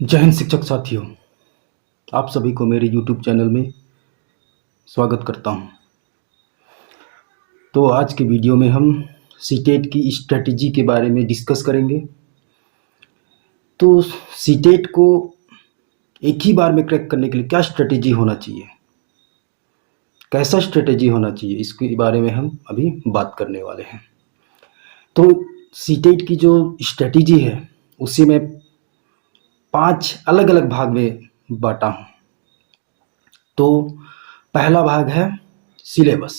जय हिंद शिक्षक साथियों, आप सभी को मेरे YouTube चैनल में स्वागत करता हूं। तो आज के वीडियो में हम सीटेट की स्ट्रेटजी के बारे में डिस्कस करेंगे। तो सीटेट को एक ही बार में क्रैक करने के लिए क्या स्ट्रेटजी होना चाहिए, कैसा स्ट्रेटजी होना चाहिए, इसके बारे में हम अभी बात करने वाले हैं। तो सीटेट की जो स्ट्रेटजी है उसे मैं 5 अलग अलग भाग में बांटा हूँ। तो पहला भाग है सिलेबस।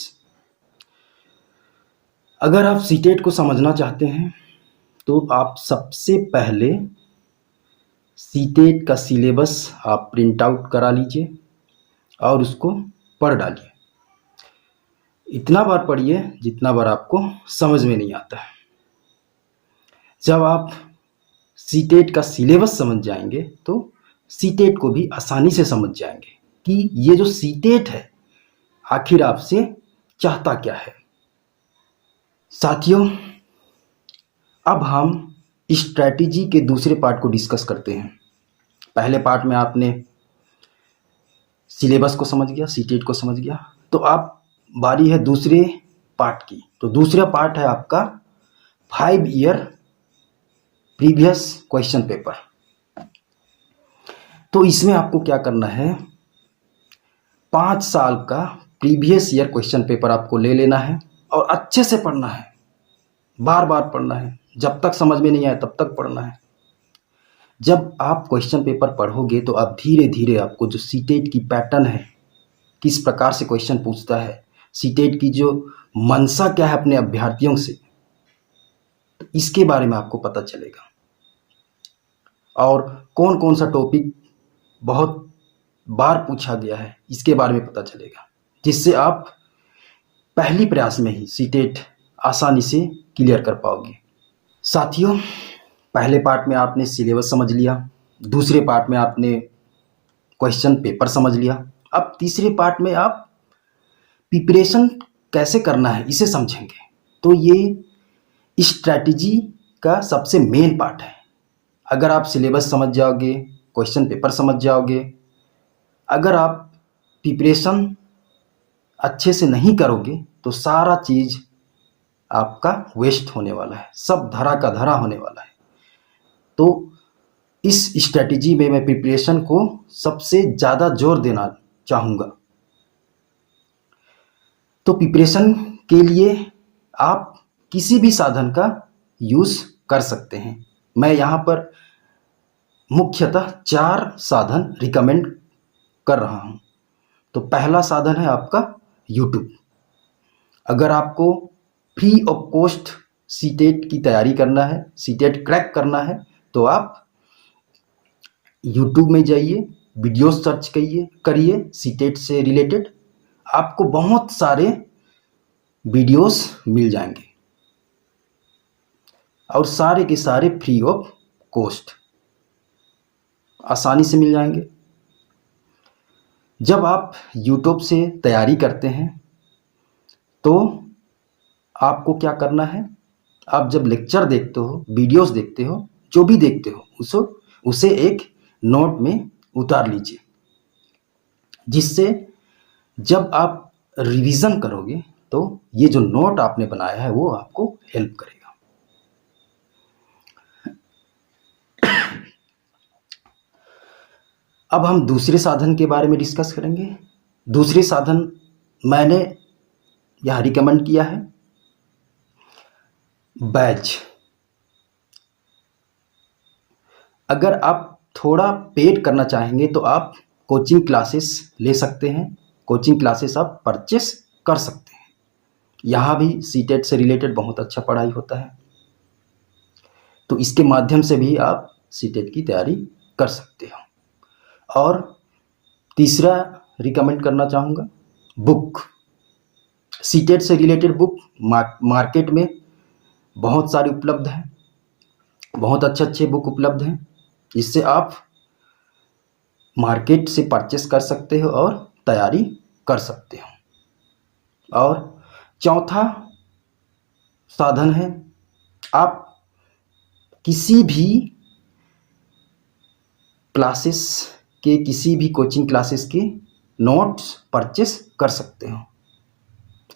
अगर आप सीटेट को समझना चाहते हैं तो आप सबसे पहले सीटेट का सिलेबस आप प्रिंट आउट करा लीजिए और उसको पढ़ डालिए। इतना बार पढ़िए जितना बार आपको समझ में नहीं आता है। जब आप सीटेट का सिलेबस समझ जाएंगे तो सीटेट को भी आसानी से समझ जाएंगे कि ये जो सीटेट है आखिर आपसे चाहता क्या है। साथियों, अब हम स्ट्रैटेजी के दूसरे पार्ट को डिस्कस करते हैं। पहले पार्ट में आपने सिलेबस को समझ गया, सीटेट को समझ गया, तो आप बारी है दूसरे पार्ट की। तो दूसरा पार्ट है आपका 5 ईयर प्रीवियस क्वेश्चन पेपर। तो इसमें आपको क्या करना है, 5 साल का प्रीवियस ईयर क्वेश्चन पेपर आपको ले लेना है और अच्छे से पढ़ना है, बार बार पढ़ना है, जब तक समझ में नहीं आए तब तक पढ़ना है। जब आप क्वेश्चन पेपर पढ़ोगे तो आप धीरे धीरे आपको जो सीटेट की पैटर्न है, किस प्रकार से क्वेश्चन पूछता है, सीटेट की जो मंशा क्या है अपने अभ्यर्थियों से, तो इसके बारे में आपको पता चलेगा। और कौन कौन सा टॉपिक बहुत बार पूछा गया है इसके बारे में पता चलेगा, जिससे आप पहली प्रयास में ही सीटेट आसानी से क्लियर कर पाओगे। साथियों, पहले पार्ट में आपने सिलेबस समझ लिया, दूसरे पार्ट में आपने क्वेश्चन पेपर समझ लिया। अब तीसरे पार्ट में आप प्रिपरेशन कैसे करना है इसे समझेंगे। तो ये स्ट्रैटेजी का सबसे मेन पार्ट है। अगर आप सिलेबस समझ जाओगे, क्वेश्चन पेपर समझ जाओगे, अगर आप प्रिपरेशन अच्छे से नहीं करोगे तो सारा चीज़ आपका वेस्ट होने वाला है, सब धरा का धरा होने वाला है। तो इस स्ट्रैटेजी में मैं प्रिपरेशन को सबसे ज़्यादा जोर देना चाहूँगा। तो प्रिपरेशन के लिए आप किसी भी साधन का यूज़ कर सकते हैं। मैं यहाँ पर मुख्यतः 4 साधन रिकमेंड कर रहा हूँ। तो पहला साधन है आपका यूट्यूब। अगर आपको फ्री ऑफ कॉस्ट सीटेट की तैयारी करना है, सीटेट क्रैक करना है, तो आप यूट्यूब में जाइए, वीडियो सर्च करिए सीटेट से रिलेटेड, आपको बहुत सारे वीडियोस मिल जाएंगे और सारे के सारे फ्री ऑफ कॉस्ट आसानी से मिल जाएंगे। जब आप यूट्यूब से तैयारी करते हैं तो आपको क्या करना है, आप जब लेक्चर देखते हो, वीडियोस देखते हो, जो भी देखते हो उसे एक नोट में उतार लीजिए, जिससे जब आप रिवीजन करोगे तो ये जो नोट आपने बनाया है वो आपको हेल्प करेगा। अब हम दूसरे साधन के बारे में डिस्कस करेंगे। दूसरे साधन मैंने यहाँ रिकमेंड किया है बैच। अगर आप थोड़ा पेड करना चाहेंगे तो आप कोचिंग क्लासेस ले सकते हैं, कोचिंग क्लासेस आप परचेस कर सकते हैं। यहाँ भी सीटेट से रिलेटेड बहुत अच्छा पढ़ाई होता है, तो इसके माध्यम से भी आप सीटेट की तैयारी कर सकते हो। और तीसरा रिकमेंड करना चाहूँगा बुक। सीटेट से रिलेटेड बुक मार्केट में बहुत सारी उपलब्ध हैं, बहुत अच्छे अच्छे बुक उपलब्ध हैं, जिससे आप मार्केट से परचेस कर सकते हो और तैयारी कर सकते हो। और चौथा साधन है, आप किसी भी क्लासेस के किसी भी कोचिंग क्लासेस के नोट्स परचेस कर सकते हो।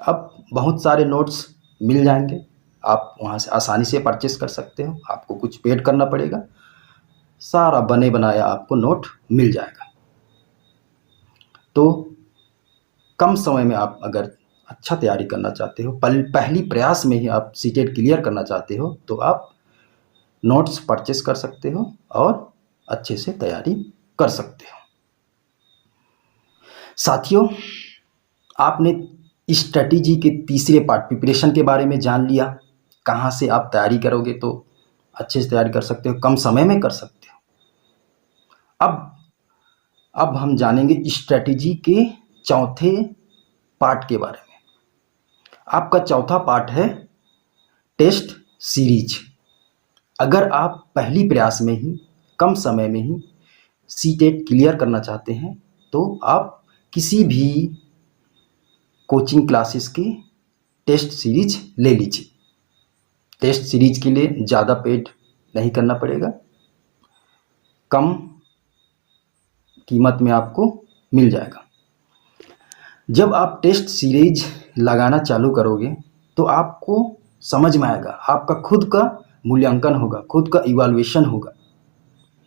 अब बहुत सारे नोट्स मिल जाएंगे, आप वहाँ से आसानी से परचेस कर सकते हो, आपको कुछ पेड करना पड़ेगा, सारा बने बनाया आपको नोट मिल जाएगा। तो कम समय में आप अगर अच्छा तैयारी करना चाहते हो, पहली प्रयास में ही आप सीटेट क्लियर करना चाहते हो, तो आप नोट्स परचेस कर सकते हो और अच्छे से तैयारी कर सकते हो। साथियों, आपने स्ट्रेटेजी के तीसरे पार्ट प्रिपरेशन के बारे में जान लिया। कहाँ से आप तैयारी करोगे तो अच्छे से तैयारी कर सकते हो, कम समय में कर सकते हो। अब हम जानेंगे स्ट्रेटेजी के चौथे पार्ट के बारे में। आपका चौथा पार्ट है टेस्ट सीरीज। अगर आप पहली प्रयास में ही कम समय में ही सीटेट क्लियर करना चाहते हैं तो आप किसी भी कोचिंग क्लासेस की टेस्ट सीरीज ले लीजिए। टेस्ट सीरीज के लिए ज़्यादा पेड नहीं करना पड़ेगा, कम कीमत में आपको मिल जाएगा। जब आप टेस्ट सीरीज लगाना चालू करोगे तो आपको समझ में आएगा, आपका खुद का मूल्यांकन होगा, खुद का इवैल्यूएशन होगा,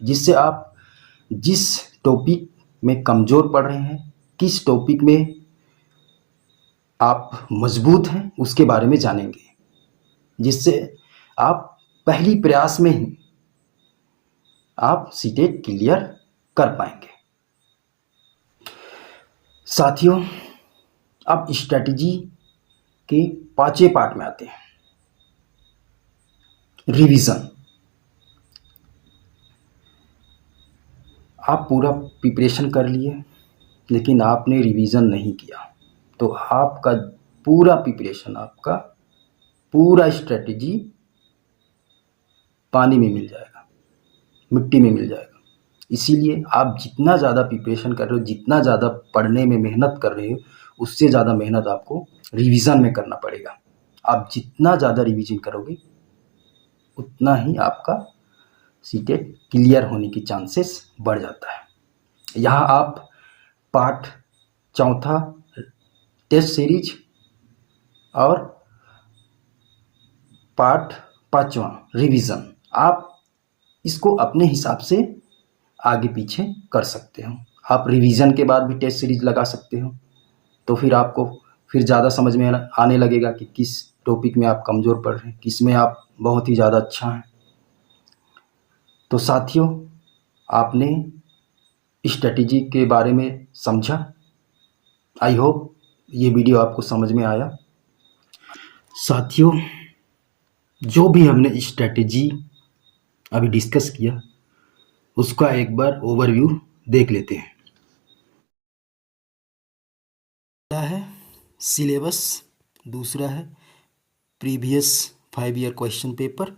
जिससे आप जिस टॉपिक में कमज़ोर पड़ रहे हैं, किस टॉपिक में आप मजबूत हैं, उसके बारे में जानेंगे, जिससे आप पहली प्रयास में ही आप सीटेट क्लियर कर पाएंगे। साथियों, अब स्ट्रेटजी के पांचवें पार्ट में आते हैं, रिवीजन। आप पूरा प्रिपरेशन कर लिए लेकिन आपने रिवीजन नहीं किया तो आपका पूरा प्रिपरेशन, आपका पूरा स्ट्रेटजी पानी में मिल जाएगा, मिट्टी में मिल जाएगा। इसीलिए आप जितना ज़्यादा प्रिपरेशन कर रहे हो, जितना ज़्यादा पढ़ने में मेहनत कर रहे हो, उससे ज़्यादा मेहनत आपको रिवीजन में करना पड़ेगा। आप जितना ज़्यादा रिवीजन करोगे उतना ही आपका सीटेट क्लियर होने की चांसेस बढ़ जाता है। यहाँ आप पार्ट चौथा टेस्ट सीरीज और पार्ट पांचवा रिवीजन, आप इसको अपने हिसाब से आगे पीछे कर सकते हो। आप रिवीजन के बाद भी टेस्ट सीरीज लगा सकते हो, तो फिर आपको फिर ज़्यादा समझ में आने लगेगा कि किस टॉपिक में आप कमज़ोर पड़ रहे हैं, किस में आप बहुत ही ज़्यादा अच्छा हैं। तो साथियों, आपने स्ट्रेटजी के बारे में समझा। आई होप ये वीडियो आपको समझ में आया। साथियों, जो भी हमने स्ट्रेटजी अभी डिस्कस किया उसका एक बार ओवरव्यू देख लेते हैं। पहला है सिलेबस, दूसरा है प्रीवियस 5 ईयर क्वेश्चन पेपर,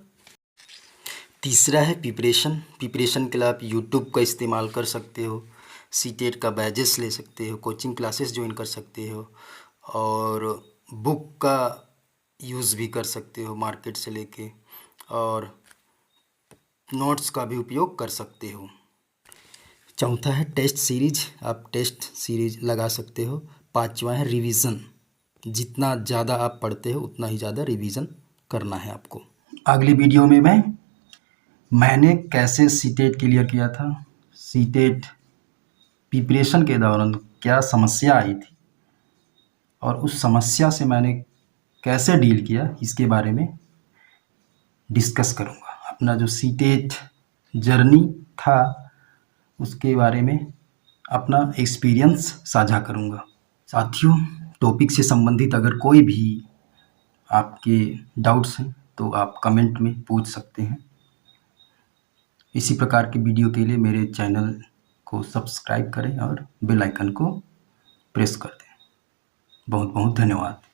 तीसरा है प्रिपरेशन के लिए आप यूट्यूब का इस्तेमाल कर सकते हो, सीटेट का बैजेस ले सकते हो, कोचिंग क्लासेस ज्वाइन कर सकते हो और बुक का यूज़ भी कर सकते हो मार्केट से लेके, और नोट्स का भी उपयोग कर सकते हो। चौथा है टेस्ट सीरीज, आप टेस्ट सीरीज लगा सकते हो। पांचवा है रिवीजन, जितना ज़्यादा आप पढ़ते हो उतना ही ज़्यादा रिवीजन करना है आपको। अगली वीडियो में मैंने कैसे सीटेट क्लियर किया था, सीटेट प्रिपरेशन के दौरान क्या समस्या आई थी और उस समस्या से मैंने कैसे डील किया, इसके बारे में डिस्कस करूँगा। अपना जो सीटेट जर्नी था उसके बारे में अपना एक्सपीरियंस साझा करूँगा। साथियों, टॉपिक से संबंधित अगर कोई भी आपके डाउट्स हैं तो आप कमेंट में पूछ सकते हैं। इसी प्रकार की वीडियो के लिए मेरे चैनल को सब्सक्राइब करें और बेल आइकन को प्रेस कर दें। बहुत बहुत धन्यवाद।